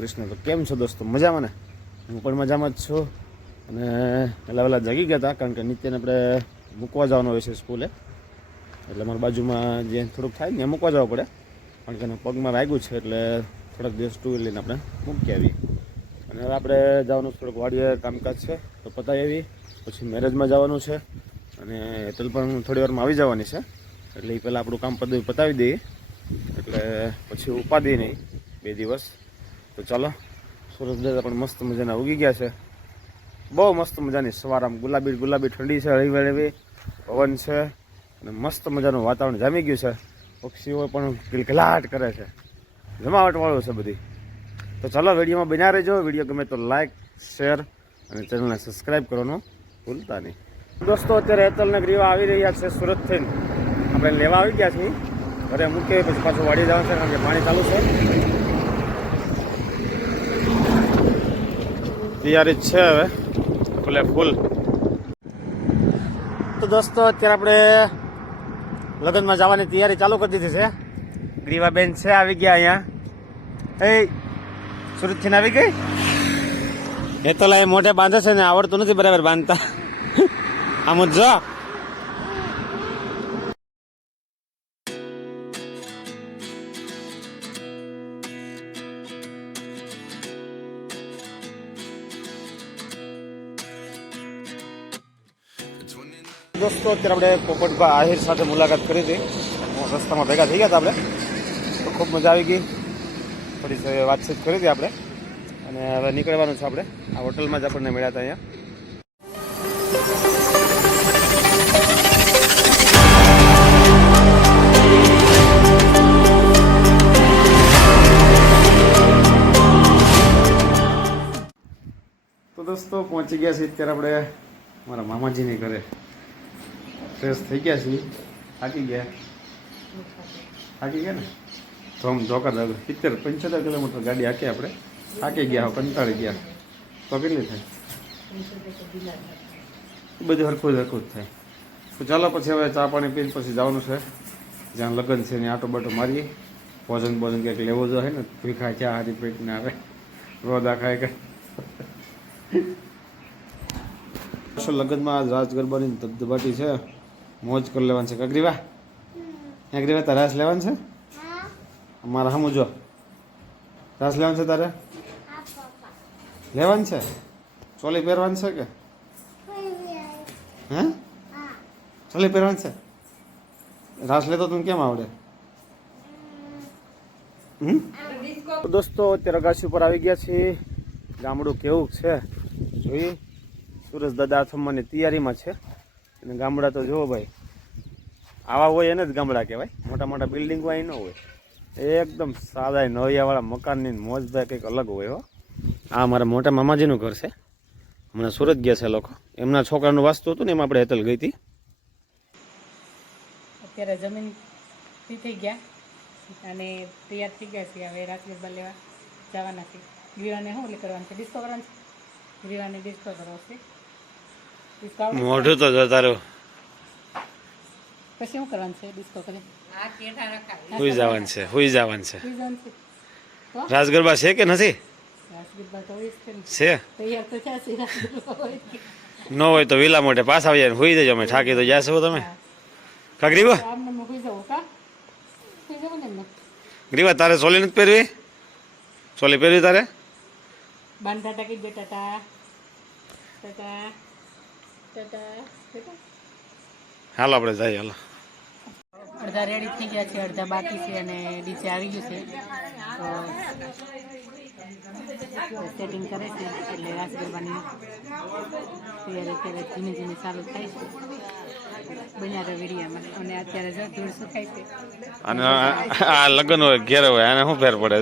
કૃષ્ણ. તો કેમ છો દોસ્તો? મજામાં ને? હું પણ મજામાં જ છું. અને વહેલા જાગી ગયા હતા, કારણ કે નિત્યને આપણે મૂકવા જવાનો હોય છે સ્કૂલે. એટલે મારા બાજુમાં જે થોડુંક થાય ને મૂકવા જવું પડે, કારણ કે એના પગમાં વાગ્યું છે. એટલે થોડાક દિવસ ટુ વ્હીલ લઈને આપણે મૂકી આવીએ. અને હવે આપણે જવાનું થોડુંક વાડીએ કામકાજ છે, તો પતાવી આવી. પછી મેરેજમાં જવાનું છે, અને હેતલ પણ થોડી વારમાં આવી જવાની છે. એટલે એ પહેલાં આપણું કામ પતાવી દઈએ, એટલે પછી ઉપાધિ નહીં 2 દિવસ. તો ચાલો, સુરત દાદા પણ મસ્ત મજાના ઉગી ગયા છે. બહુ મસ્ત મજાની સવાર, આમ ગુલાબી ઠંડી છે, હળવી પવન છે, અને મસ્ત મજાનું વાતાવરણ જામી ગયું છે. પક્ષીઓ પણ કિલકિલાટ કરે છે, જમાવટવાળું છે બધી. તો ચાલો, વિડીયોમાં બન્યા રહેજો. વિડીયો ગમે તો લાઇક, શેર અને ચેનલને સબસ્ક્રાઈબ કરવાનું ભૂલતા નહીં. દોસ્તો, અત્યારે હેતલ ને ગ્રીવા આવી રહ્યા છે સુરતથી. આપણે લેવા આવી ગયા છીએ. ઘરે મૂકીએ પછી પાછું વાડી જવાનું છે, કારણ કે પાણી ચાલુ છે. તૈયારી જ છે હવે ફૂલ. તો દોસ્તો, અત્યારે આપણે લગ્નમાં જવાની તૈયારી ચાલુ કરી દીધી છે. ગ્રીવાબેન છે આવી ગયા અહીંયા. એ સુરતથી આવી ગઈ. એ તો લાય મોઢે બાંધે છે ને, આવડતું નથી બરાબર બાંધતા. આમ જ જો. દોસ્તો, અત્યારે આપણે પોપટભાઈ આહિર સાથે મુલાકાત કરી હતી. રસ્તામાં ભેગા થઈ ગયા હતા આપણે, તો ખૂબ મજા આવી ગઈ. થોડી વાતચીત કરી હતી આપણે, અને હવે નીકળવાનું છે આપણે. આ હોટલમાં જ આપણને મળ્યા હતા અહીંયા. તો દોસ્તો, પહોંચી ગયા છીએ અત્યારે આપણે મારા મામાજીને ઘરે. ફ્રેશ થઈ ગયા છીએ, થાકી ગયા ને ધોકા 70-75 કિલોમીટર ગાડી હાકી આપણે. થાકી ગયા, કંટાળી ગયા. તો કેટલી થાય? બધું હરખું જ થાય. તો ચાલો, પછી હવે ચા પાણી પીને પછી જવાનું છે જ્યાં લગ્ન છે. એની આટો બાટો મારીએ. ભોજન કંઈક લેવો જોઈએ ને, ભીખા ચા હારી પેટને આવે, રોદા ખાય કે. લગ્નમાં રાસ ગરબાની ધબધબાટી છે, મોજ કરી લેવાનું છે. કગરીવા તારે રાસ લેવાનું છે? અમારા હમું જો, રાસ લેવાનું છે તારે? લેવાનું છે? ચોલી પહેરવાનું છે કે હે? ચોલી પહેરવાનું છે? રાસ લેતો તને કેમ આવડે? દોસ્તો, અત્યારે અગાસી ઉપર આવી ગયા છીએ. ગામડું કેવું છે જોઈએ. સુરજ દાદા આથમવાની તૈયારીમાં છે. અને ગામડા તો જુઓ ભાઈ, આવા હોય એને જ ગામડા કહેવાય. મોટા બિલ્ડિંગ હોય ન હોય, એકદમ સાદા નળિયાવાળા મકાનની મોજ ભાઈ કંઈક અલગ હોય. હો, આ મારા મોટા મામાજીનું ઘર છે. હમણાં સુરત ગયા છે લોકો. એમના છોકરાનું વાસ્તુ હતું ને, એમાં આપણે હેતલ ગઈ હતી. અત્યારે જમીન થઈ ગયા અને તૈયાર થઈ ગયા છે. હવે રાત ગરબા લેવા જવાના છે. ગ્રીવાને શું કરવાનું છે? ડિસ્કો કરવાનું છે. ગ્રીવાને ડિસ્કો કરવો છે. મોઢું તો જો તારું. પછી શું કરવાનું છે? ડિસ્કો કરી હુઈ જવાનું છે. રાસ ગરબા છે કે નથી? છે. ન હોય તો વિલા મોટે પાસ આવી જાય, હુઈ જજો. અમે થાકી તો જશો તમે. ગ્રીવા, તારે ચોલી નથી પહેરવી? ચોલી પહેરવી તારે? બાંધા કી બેટા ટાટા. હાલો આપણે જઈએ. હાલો, અડધા રેડી થઈ ગયા છે, અડધા બાકી છે, અને નીચે આવી ગયું છે. તો સેટિંગ કરે છે, એટલે રાસ ગરબાની તૈયારી અત્યારે ધીમે ચાલુ થાય છે. બન્યા વિડીયામાં. અને અત્યારે જો ધૂળ સુકાય છે. અને આ લગ્ન હોય, ઘેર હોય, આને શું ફેર પડે?